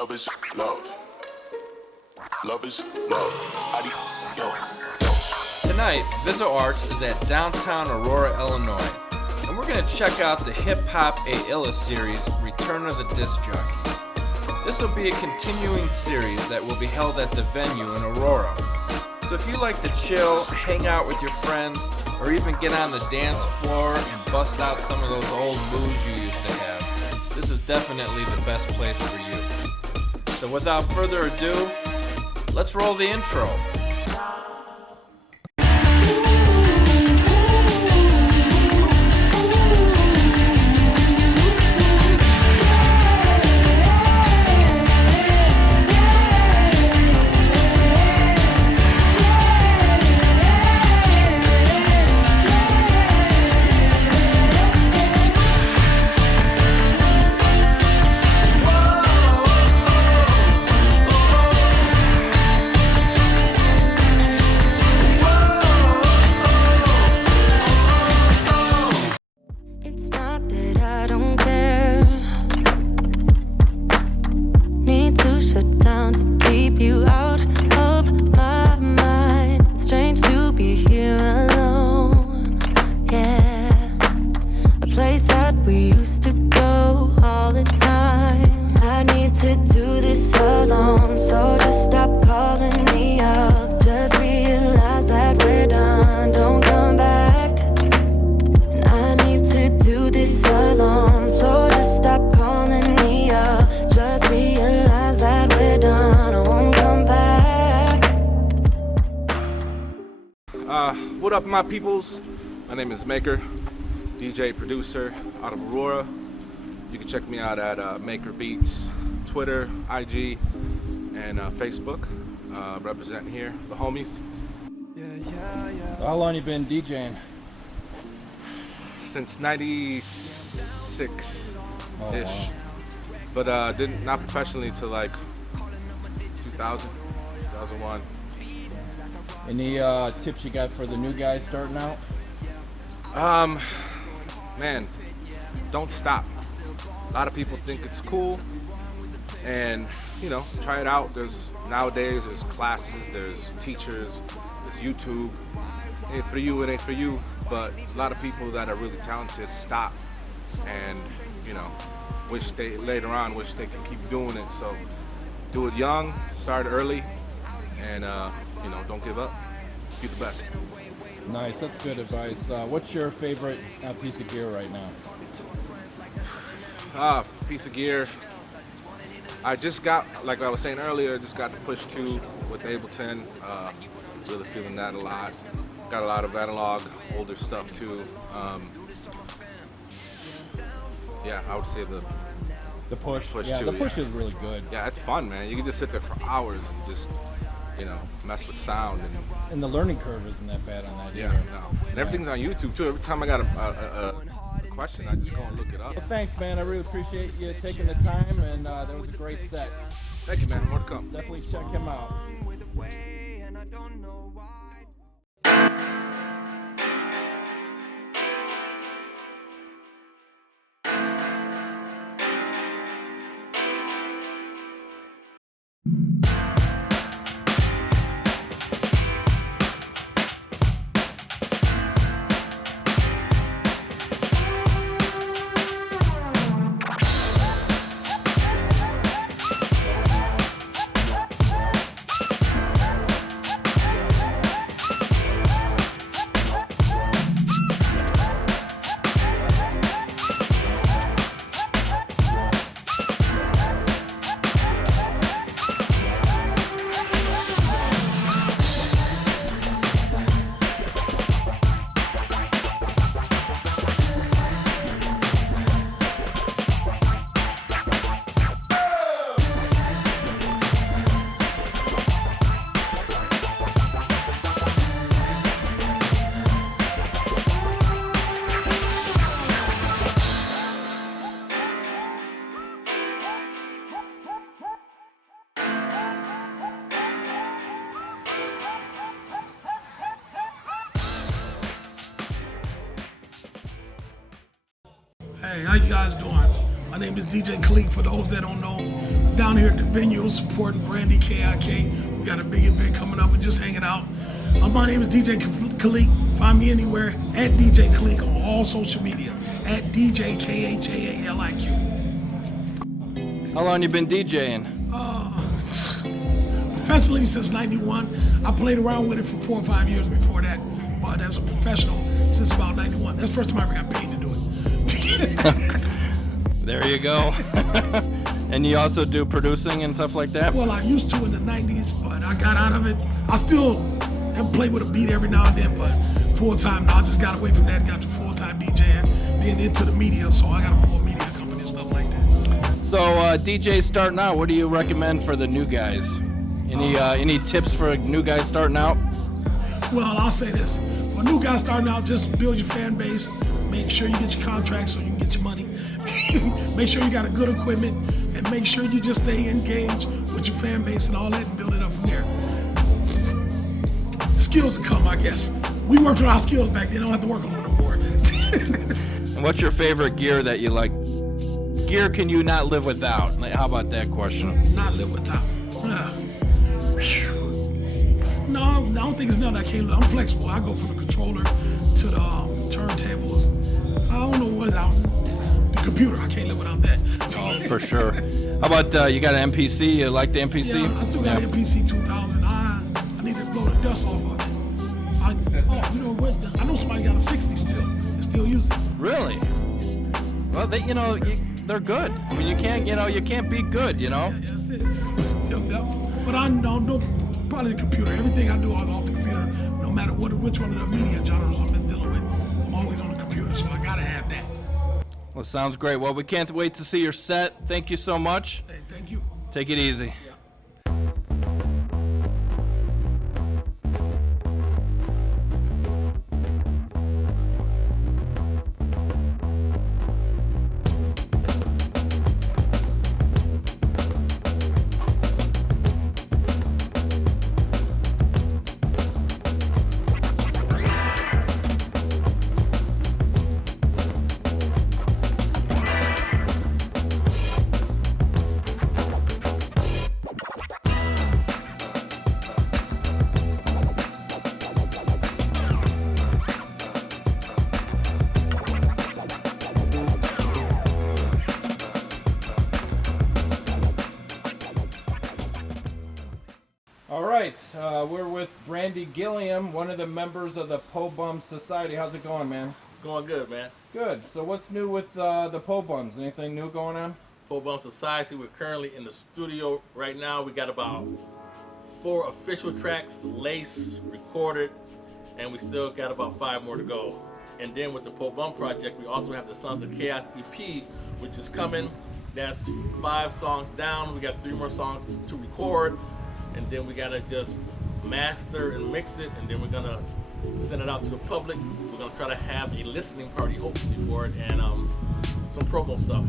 Love is love. Love is love. Tonight, Visual Arts is at downtown Aurora, Illinois, and we're going to check out the Hip Hop A-Illa series, Return of the Disc Jockey. This will be a continuing series that will be held at the venue in Aurora. So if you like to chill, hang out with your friends, or even get on the dance floor and bust out some of those old moves you used to have, this is definitely the best place for you. So without further ado, let's roll the intro. What up, my peoples? My name is Maker, DJ, producer out of Aurora. You can check me out at Maker Beats, Twitter, IG, and Facebook. Representing here, the homies. So how long you been DJing? Since '96-ish, wow. But not professionally till like 2000, 2001. Any tips you got for the new guys starting out? Man, don't stop. A lot of people think it's cool, and try it out. Nowadays there's classes, there's teachers, there's YouTube. Ain't for you, it ain't for you. But a lot of people that are really talented stop, and wish they can keep doing it. So do it young, start early, and don't give up. Be the best. Nice, that's good advice. What's your favorite piece of gear right now? Piece of gear. I just got, like I was saying earlier, just got the Push 2 with Ableton. Really feeling that a lot. Got a lot of analog, older stuff too. Yeah, I would say the Push. Push Yeah, 2, the Push is really good. Yeah, it's fun, man. You can just sit there for hours and just mess with sound and the learning curve isn't that bad on that either. No. And everything's on YouTube too. Every time I got a question, I just go and look it up. Well, thanks, man. I really appreciate you taking the time, and that was a great set. Thank you, man. More to come. Definitely check him out. Hey, how you guys doing? My name is DJ Khalid, for those that don't know. down here at the venue supporting Brandy KIK. We got a big event coming up. We're just hanging out. My name is DJ Khalik. Find me anywhere at DJ Khalik on all social media at DJ KHAALIQ. How long you been DJing? Professionally since '91. I played around with it for 4 or 5 years before that, but as a professional since about '91. That's the first time I ever got paid to do it. There you go. And you also do producing and stuff like that? Well, I used to in the '90s, but I got out of it. I still play with a beat every now and then, but full time now. I just got away from that, got to full-time DJing, then into the media, so I got a full media company and stuff like that. So DJs starting out, what do you recommend for the new guys? Any tips for new guys starting out? Well, I'll say this. For a new guy starting out, just build your fan base. Make sure you get your contracts so you can get your money. Make sure you got a good equipment, and make sure you just stay engaged with your fan base and all that and build it up from there. The skills will come, I guess. We worked on our skills back then. Don't have to work on them no more. And what's your favorite gear that you like? Gear can you not live without? Like, how about that question? Not live without. No, I don't think it's nothing I can't live. I'm flexible. I go from the controller to the turntables. I don't know what is out. The computer, I can't live without that. Oh, for sure. How about you got an MPC? You like the MPC? Yeah, I still got an MPC 2000. I need to blow the dust off of it. You know what? I know somebody got a 60 still and still use it. Really? Well, they're good. I mean, you can't be good, Yeah, that's it. But I know probably the computer. Everything I do is off the computer. No matter which one of the media genres I've been dealing with, I'm always on the computer, so I gotta have that. Well, sounds great. Well, we can't wait to see your set. Thank you so much. Hey, thank you. Take it easy. Yeah. All right, we're with Brandy Gilliam, one of the members of the Po Bum Society. How's it going, man? It's going good, man. Good. So what's new with the Po Bums? Anything new going on? Po Bum Society, we're currently in the studio right now. We got about 4 official tracks, lace, recorded, and we still got about 5 more to go. And then with the Po Bum Project, we also have the Sons of Chaos EP, which is coming. That's 5 songs down. We got 3 more songs to record. And then we gotta just master and mix it, and then we're gonna send it out to the public. We're gonna try to have a listening party hopefully for it, and some promo stuff.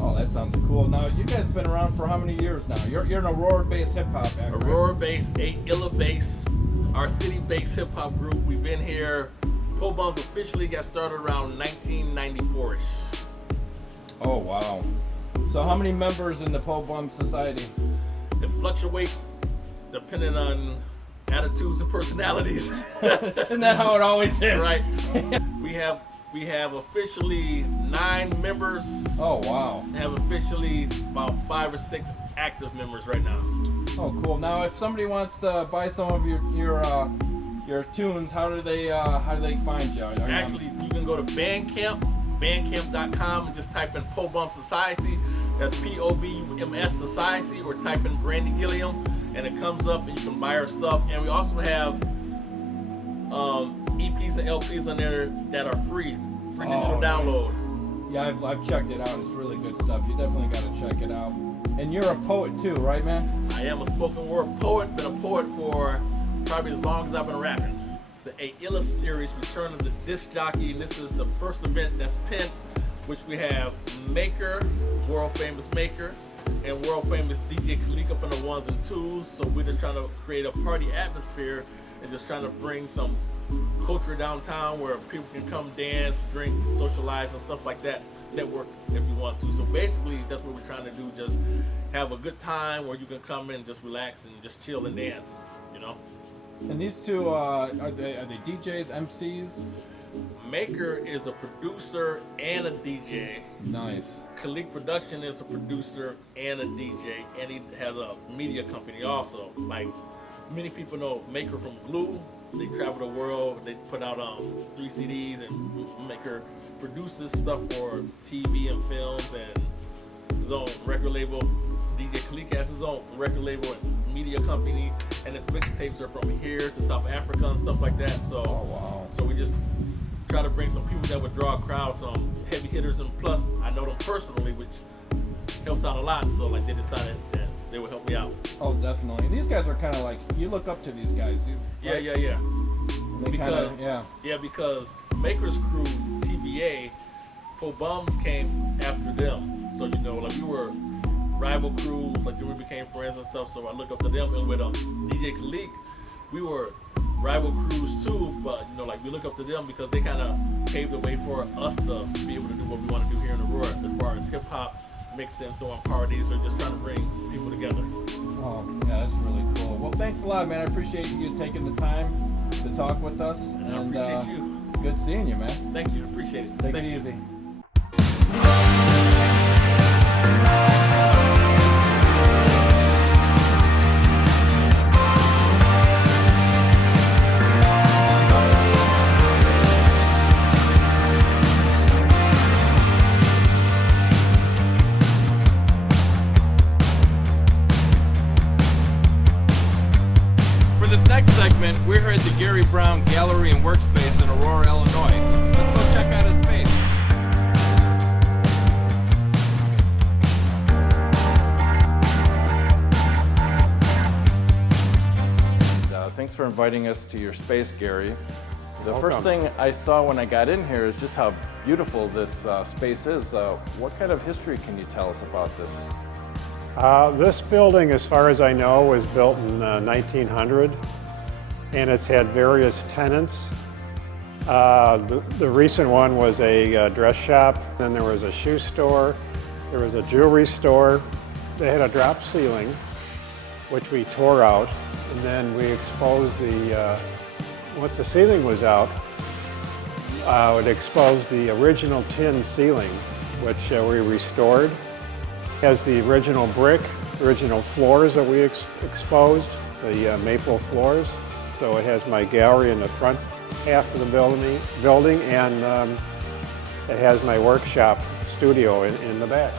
Oh, that sounds cool. Now, you guys been around for how many years now? You're an Aurora-based hip-hop act, right? Aurora-based, Illa-based, our city-based hip-hop group. We've been here. Po Bums officially got started around 1994-ish. Oh, wow. So how many members in the Po Bum Society? It fluctuates depending on attitudes and personalities. Isn't that how it always is? Right. We have officially 9 members. Oh, wow. Have officially about 5 or 6 active members right now. Oh, cool. Now, if somebody wants to buy some of your tunes, how do they find you? Actually, you can go to bandcamp.com and just type in Po Bum Society. That's POBUMS Society, or type in Brandy Gilliam, and it comes up, and you can buy our stuff. And we also have EPs and LPs on there that are free digital download. Yeah, I've checked it out. It's really good stuff. You definitely got to check it out. And you're a poet too, right, man? I am a spoken word poet. Been a poet for probably as long as I've been rapping. The A Illa series, Return of the Disc Jockey, and this is the first event that's pent, which we have Maker, world famous Maker, and world famous DJ Khalik up in the 1s and 2s. So we're just trying to create a party atmosphere and just trying to bring some culture downtown where people can come dance, drink, socialize, and stuff like that. network if you want to. So basically, that's what we're trying to do. Just have a good time where you can come in and just relax and just chill and dance. You know. And these two, are they DJs, MCs? Maker is a producer and a DJ. Nice. Khalik Production is a producer and a DJ, and he has a media company also. Like many people know Maker from Glue. They travel the world. They put out 3 CDs, and Maker produces stuff for TV and films and his own record label. DJ Khalik has his own record label and media company, and his mixtapes are from here to South Africa and stuff like that. So, So we just try to bring some people that would draw a crowd, some heavy hitters, and plus I know them personally, which helps out a lot. So like they decided that they would help me out. Oh, definitely. And these guys are kind of like, you look up to these guys. Yeah, right? yeah. They Because kinda, yeah, because Maker's crew, TBA, Po Bums came after them. So you know, like we were rival crews, like we became friends and stuff. So I look up to them, and with DJ Khalik, we were rival crews too. But you know, like we look up to them because they kind of paved the way for us to be able to do what we want to do here in Aurora, as far as hip hop, mixing, throwing parties, or just trying to bring people together. Oh, yeah, that's really cool. Well, thanks a lot, man. I appreciate you taking the time to talk with us. And I appreciate you. It's good seeing you, man. Thank you, appreciate it. Take Thank it you. easy. Next segment, we're here at the Gary Brown Gallery and Workspace in Aurora, Illinois. Let's go check out his space. Thanks for inviting us to your space, Gary. The first thing I saw when I got in here is just how beautiful this space is. What kind of history can you tell us about this? This building, as far as I know, was built in 1900, and it's had various tenants. The recent one was a dress shop, then there was a shoe store, there was a jewelry store. They had a drop ceiling, which we tore out, and then we exposed once the ceiling was out, it exposed the original tin ceiling, which we restored. Has the original brick, original floors that we exposed, the maple floors. So it has my gallery in the front half of the building, and it has my workshop studio in the back.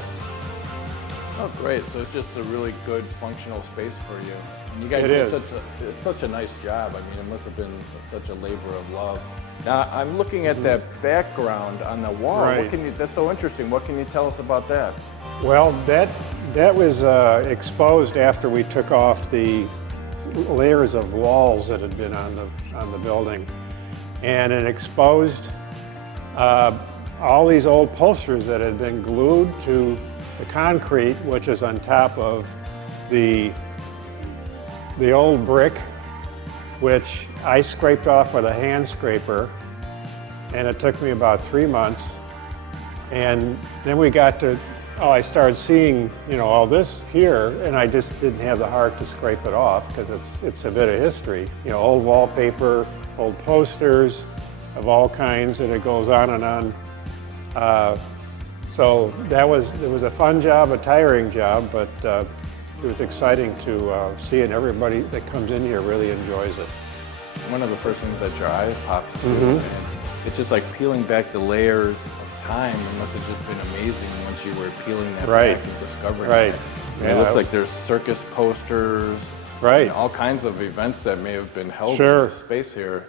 Oh, great. So it's just a really good functional space for you. And you guys It did is. It's such a nice job. I mean, it must have been such a labor of love. Now, I'm looking at that background on the wall. Right. That's so interesting. What can you tell us about that? Well, that was exposed after we took off the layers of walls that had been on the building, and it exposed all these old posters that had been glued to the concrete, which is on top of the old brick, which I scraped off with a hand scraper, and it took me about 3 months. And then we got to, I started seeing, all this here, and I just didn't have the heart to scrape it off because it's a bit of history. Old wallpaper, old posters of all kinds, and it goes on and on. So it was a fun job, a tiring job, but it was exciting to see, and everybody that comes in here really enjoys it. One of the first things that your eye pops to, and it's just like peeling back the layers of time. It must have just been amazing once you were peeling that Right. back and discovering Right. it. Yeah. It looks like there's circus posters, Right. and all kinds of events that may have been held Sure. in this space here.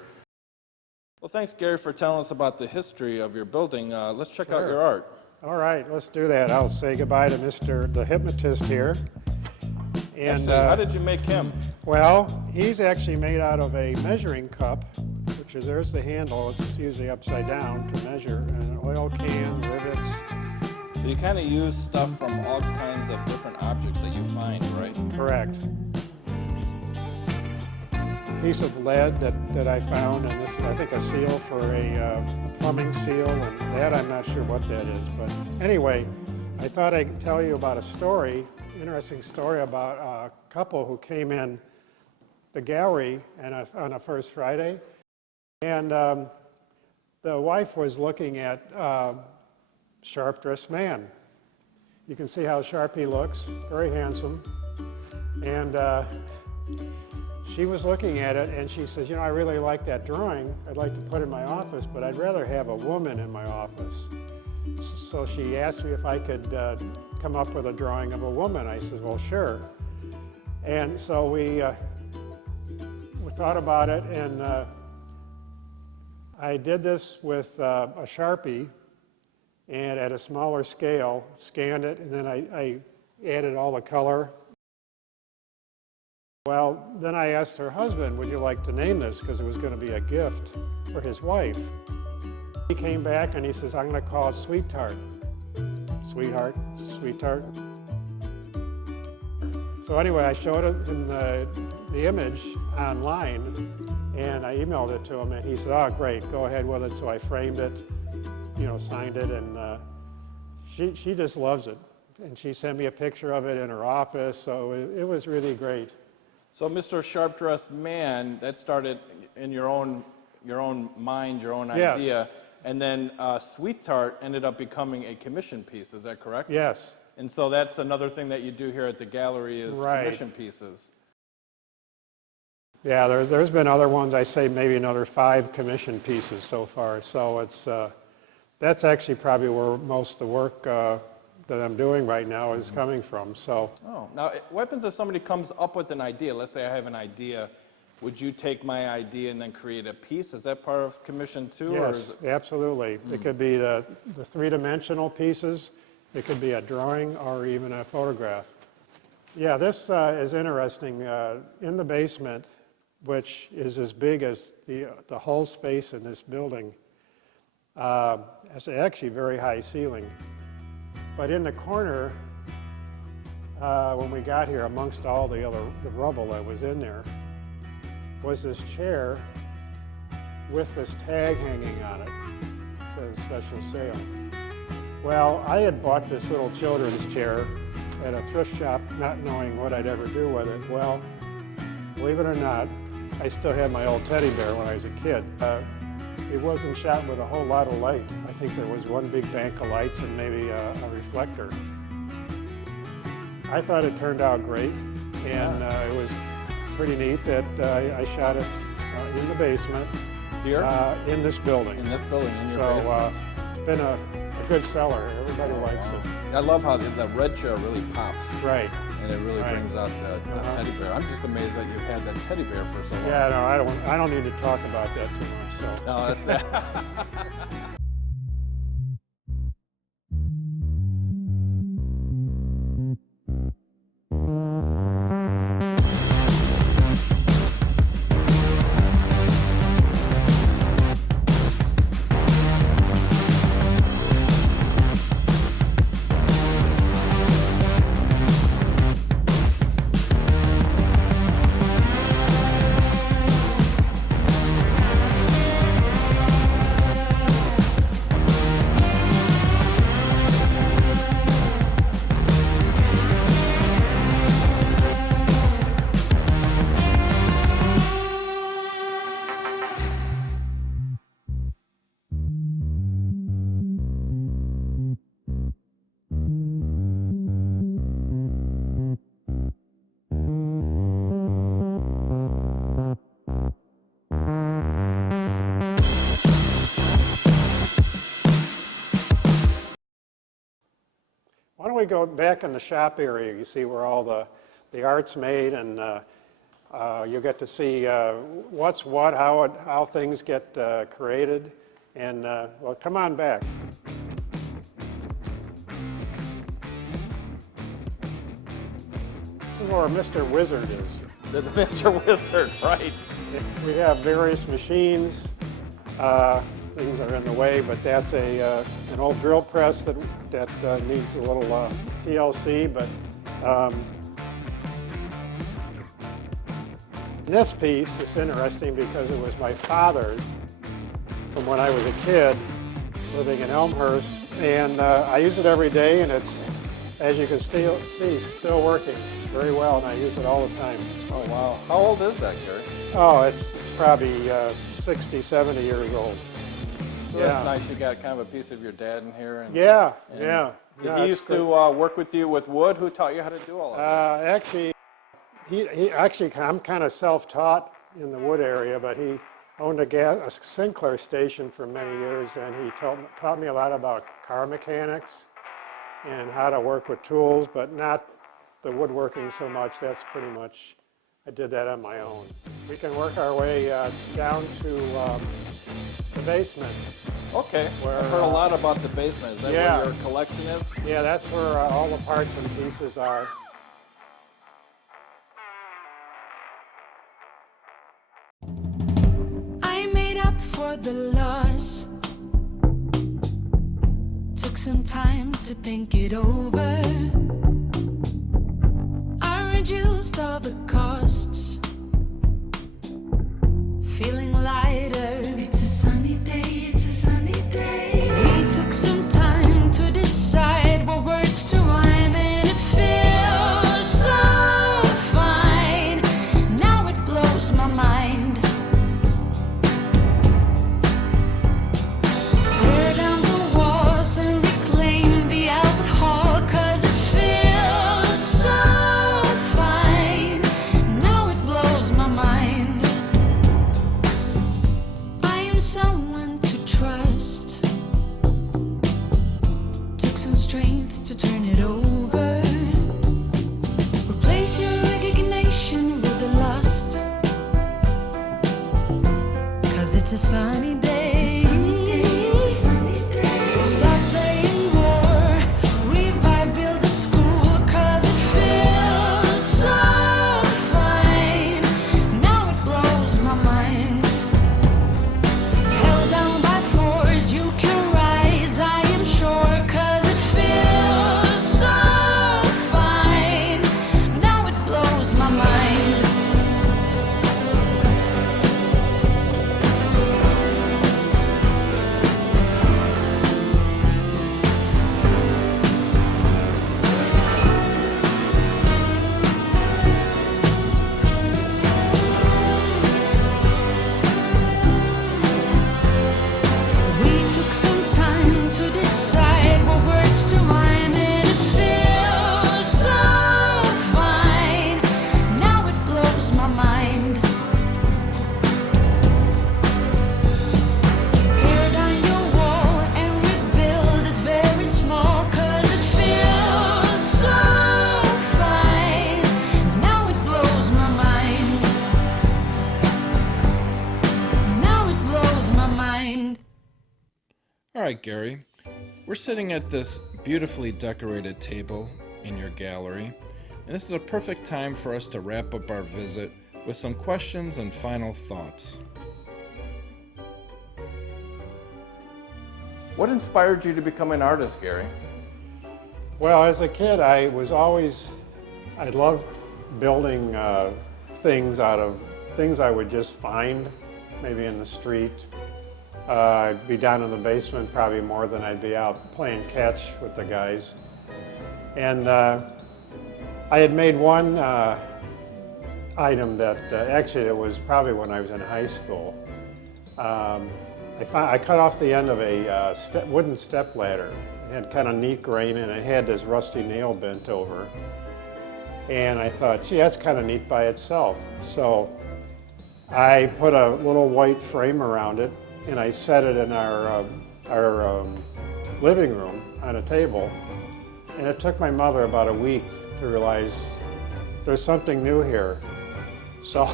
Well, thanks, Gary, for telling us about the history of your building. Let's check out Sure. your art. All right, let's do that. I'll say goodbye to Mr. the Hypnotist here. And Actually, how did you make him? well, he's actually made out of a measuring cup, which is, there's the handle. It's usually upside down to measure, and an oil can, rivets. So you kind of use stuff from all kinds of different objects that you find, right? Correct. piece of lead that I found, and this, I think, a seal for a plumbing seal, and that I'm not sure what that is. But anyway, I thought I'd tell you about a story, interesting story about a couple who came in the gallery on a First Friday, and the wife was looking at Sharp-Dressed Man. You can see how sharp he looks, very handsome. And she was looking at it and she says, you know, I really like that drawing. I'd like to put it in my office, but I'd rather have a woman in my office. So she asked me if I could come up with a drawing of a woman. I said, well, sure. And so we thought about it, and I did this with a Sharpie, and at a smaller scale, scanned it, and then I added all the color. Well, then I asked her husband, would you like to name this, because it was going to be a gift for his wife. He came back and he says, I'm going to call it Sweetheart. Sweetheart, Sweetheart. So anyway, I showed it in the image online, and I emailed it to him, and he said, oh, great, go ahead with it. So I framed it, you know, signed it, and she just loves it. And she sent me a picture of it in her office, so it was really great. So, Mr. Sharp-Dressed Man, that started in your own mind, your own Yes. idea, and then Sweetheart ended up becoming a commission piece. Is that correct? Yes. And so that's another thing that you do here at the gallery is Right. commission pieces. Yeah, there's been other ones. I say maybe another 5 commission pieces so far. So it's that's actually probably where most of the work that I'm doing right now is coming from. So Oh, now what happens if somebody comes up with an idea? Let's say I have an idea. Would you take my idea and then create a piece? Is that part of commission too? Or is yes, absolutely. It could be the 3-dimensional pieces. It could be a drawing or even a photograph. Yeah, this is interesting. In the basement, which is as big as the whole space in this building, it's actually a very high ceiling. But in the corner, when we got here, amongst all the rubble that was in there, was this chair with this tag hanging on it. It says special sale. Well, I had bought this little children's chair at a thrift shop, not knowing what I'd ever do with it. Well, believe it or not, I still had my old teddy bear when I was a kid. It wasn't shot with a whole lot of light. I think there was one big bank of lights and maybe a reflector. I thought it turned out great, and it was pretty neat that I shot it in the basement. Here? In this building. in this building, in your basement? So it's been a good seller. Everybody likes it. I love how the red chair really pops. Right. And it really Right. brings out the teddy bear. I'm just amazed that you've had that teddy bear for so long. Yeah, no, I don't need to talk about that too much. So. No, that's that. Why don't we go back in the shop area? You see where all the art's made, and you get to see what's what, how things get created. And well, come on back. This is where Mr. Wizard is. The Mr. Wizard, right? We have various machines. Things are in the way, but that's an old drill press that needs a little TLC. But This piece is interesting because it was my father's from when I was a kid living in Elmhurst. And I use it every day, and it's, as you can see, still working very well, and I use it all the time. Oh, wow. How old is that, Gary? Oh, it's probably 60, 70 years old. So that's nice. You got kind of a piece of your dad in here. And, Yeah. Did he used to work with you with wood? Who taught you how to do all of that? Actually, I'm kind of self-taught in the wood area, but he owned a Sinclair station for many years, and he taught me a lot about car mechanics and how to work with tools, but not the woodworking so much. That's pretty much, I did that on my own. We can work our way down to the basement. Okay, I've heard a lot about the basement. Is that where your collection is? Yeah, that's where all the parts and pieces are. I made up for the loss. Took some time to think it over. I reduced all the costs. Feeling lighter. It's a sunny day, it's a sunny day. We took some time to decide what words to rhyme, and it feels so fine. Now it blows my mind. Tear down the walls and reclaim the Albert Hall, 'cause it feels so fine. Now it blows my mind. I am someone to trust. Took some strength to turn it over. Replace your resignation with a lust. 'Cause it's a sunny day. Stop playing war. Revive, build a school. 'Cause it feels so fine. Now it blows my mind. Held down by force, you can rise, I am sure. 'Cause it feels so fine. Now it blows my mind. We took some time to decide what words to rhyme, and it feels so fine. Now it blows my mind. Tear down your wall and rebuild it very small, 'cause it feels so fine. Now it blows my mind. Now it blows my mind. All right, Gary. We're sitting at this beautifully decorated table in your gallery, and this is a perfect time for us to wrap up our visit with some questions and final thoughts. What inspired you to become an artist, Gary? Well, as a kid, I loved building things out of things I would just find, maybe in the street. I'd be down in the basement probably more than I'd be out playing catch with the guys. And I had made one item that actually it was probably when I was in high school. I cut off the end of a wooden step ladder. It had kind of neat grain, and it had this rusty nail bent over. And I thought, gee, that's kind of neat by itself. So I put a little white frame around it, and I set it in our living room on a table. And it took my mother about a week to realize there's something new here. So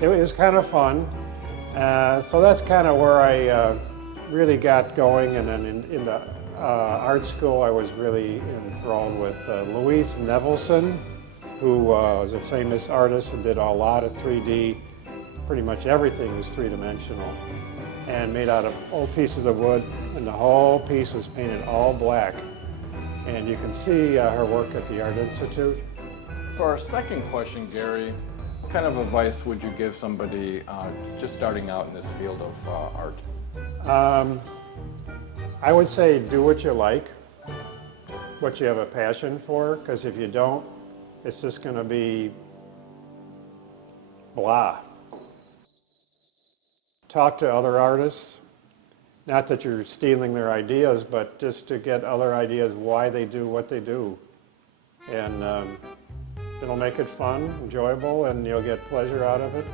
it was kind of fun. So that's kind of where I really got going. And then in the art school, I was really enthralled with Louise Nevelson, who was a famous artist and did a lot of 3D. Pretty much everything was three-dimensional and made out of old pieces of wood, and the whole piece was painted all black. And you can see her work at the Art Institute. For our second question, Gary, kind of advice would you give somebody just starting out in this field of art? I would say do what you like, what you have a passion for, because if you don't, it's just going to be blah. Talk to other artists, not that you're stealing their ideas, but just to get other ideas why they do what they do. And it'll make it fun, enjoyable, and you'll get pleasure out of it,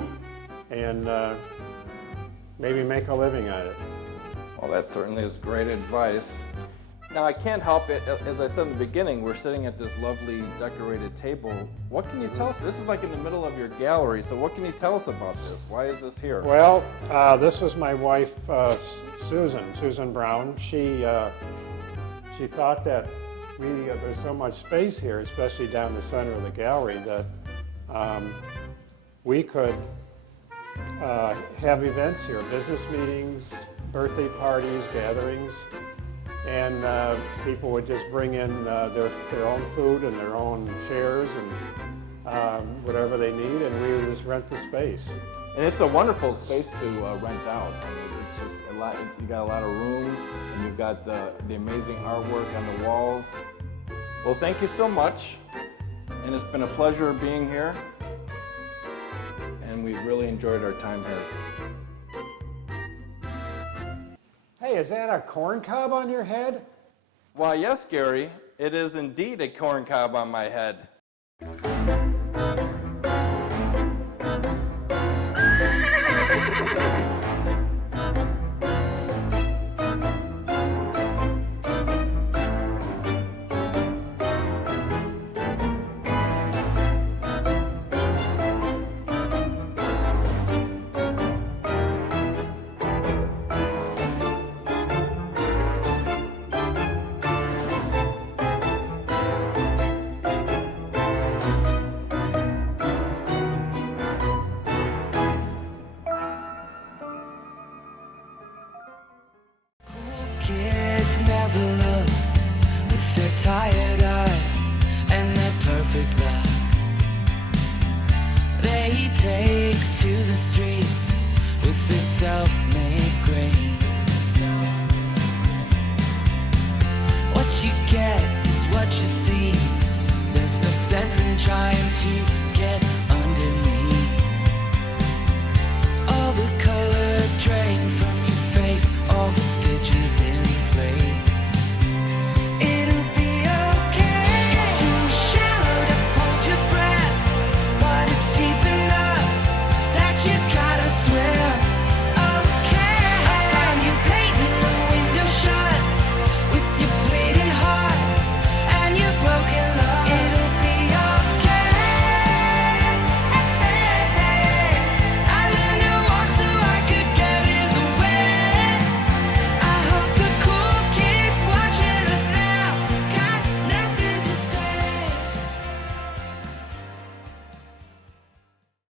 and maybe make a living at it. Well, that certainly is great advice. Now, I can't help it, as I said in the beginning, we're sitting at this lovely decorated table. What can you tell us? This is like in the middle of your gallery, so what can you tell us about this? Why is this here? Well, this was my wife, Susan Brown. She thought that there's so much space here, especially down the center of the gallery, that we could have events here, business meetings, birthday parties, gatherings, and people would just bring in their own food and their own chairs and whatever they need, and we would just rent the space. And it's a wonderful space to rent out. I mean, it's just a lot. You got a lot of room, and you've got the amazing artwork on the walls. Well, thank you so much, and it's been a pleasure being here, and we've really enjoyed our time here. Hey, is that a corn cob on your head? Why, yes, Gary, it is indeed a corn cob on my head. Kids never look with their tired eyes and their perfect luck. They take to the streets with their self-made grace. What you get is what you see. There's no sense in trying to get